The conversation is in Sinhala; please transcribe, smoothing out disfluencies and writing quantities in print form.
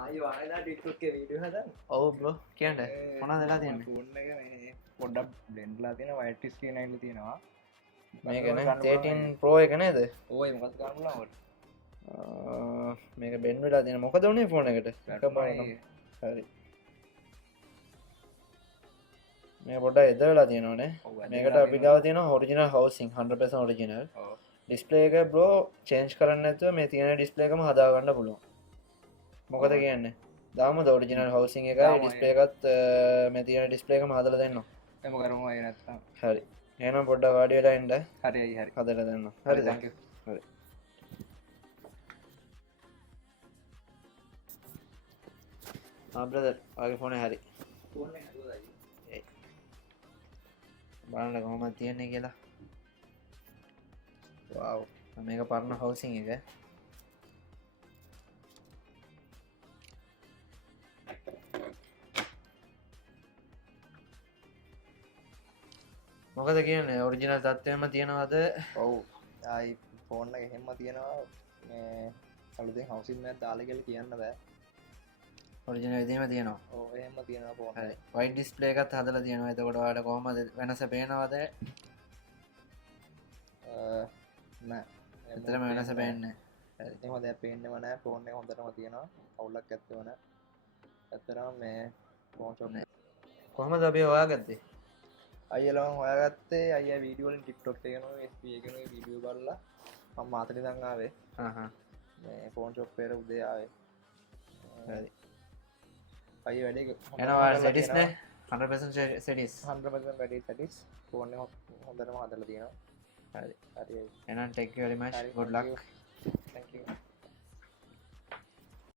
ආයි වායලා TikTok එකේ වීඩියෝ හදන්න. ඔව් බ්‍රෝ කියන්න මොනවද වෙලා තියෙන්නේ? ෆෝන් එක මේ පොඩ්ඩක් බ්ලෙන්ඩ්ලා තියෙනවා වයිට් ස්ක්‍රීන් එකක් තියෙනවා. මේක නේ 13 Pro එක නේද? ඕයි මොකක්ද ගන්න පුළුවන් ඔකට? මේක බෙන් වෙලා තියෙන මොකද උනේ ෆෝන් එකට? හරි. මේ පොඩ්ඩක් එද වෙලා තියෙනවානේ. මේකට අපි ගාව තියෙනවා ඔරිජිනල් හවුසින් 100% ඔරිජිනල්. ඩිස්ප්ලේ එක බ්‍රෝ චේන්ජ් කරන්න නැතුව මේ තියෙන ඩිස්ප්ලේ එකම හදා ගන්න පුළුවන්. මොකද කියන්නේ? දාමුද ඔරිජිනල් හවුසින් එකයි ඩිස්ප්ලේ එකත් මේ තියෙන ඩිස්ප්ලේ එකම හදලා දෙන්න. එම කරමු අය නැත්තම්. හරි. එහෙනම් පොඩ්ඩක් වාඩි වෙලා ඉන්න. හරි හරි. හදලා දෙන්න. හරිද? thank you. හරි. බ්‍රදර් ආගේ ෆෝනේ හරි. ෆෝන් එක හදුවයි. බලන්න කොහොමද තියන්නේ කියලා. වව් මේක පරණ හවුසින් එක. මොකද කියන්නේ ඔරිජිනල් තත්ත්වයෙන්ම තියනවද? ඔව් ආයි ෆෝන් එක එහෙම තියෙනවා මේ අලුතෙන් හවුසින් එකක් දාලා කියලා කියන්න බෑ. ඔරිජිනල් විදිහම තියෙනවා. ඔව් එහෙම තියෙනවා ෆෝන් එක. හරි. වයිට් ඩිස්ප්ලේ එකත් හදලා තියෙනවා. එතකොට ඔයාලට කොහොමද වෙනස පේනවද? නෑ. ඇත්තටම වෙනස පේන්නේ නැහැ. හරි. එහෙම දැන් පේන්නේම නෑ ෆෝන් එක හොඳටම තියෙනවා. අවුලක් ඇත්තෙම නෑ. ඇත්තටම මේ ෆෝන් ෂොප් කොහොමද අපි හොයාගත්තේ? අයියලා මම හොයාගත්තේ අයියා වීඩියෝ වලින් TikTok එකේනෝ SP එකේනෝ වීඩියෝ බලලා මම මාතලේ ඉඳන් ආවේ. මේ ෆෝන් ෂොප් එකට උදේ ආවේ. හරි. අයියා වැඩේ එනවා සෙටිස් නේ 100% සෙටිස් 100% වැඩේ සෙටිස් ෆෝන් එක හොඳටම හදලා තියෙනවා. හරි. හරි. එහෙනම් thank you very much. Good luck. Thank you.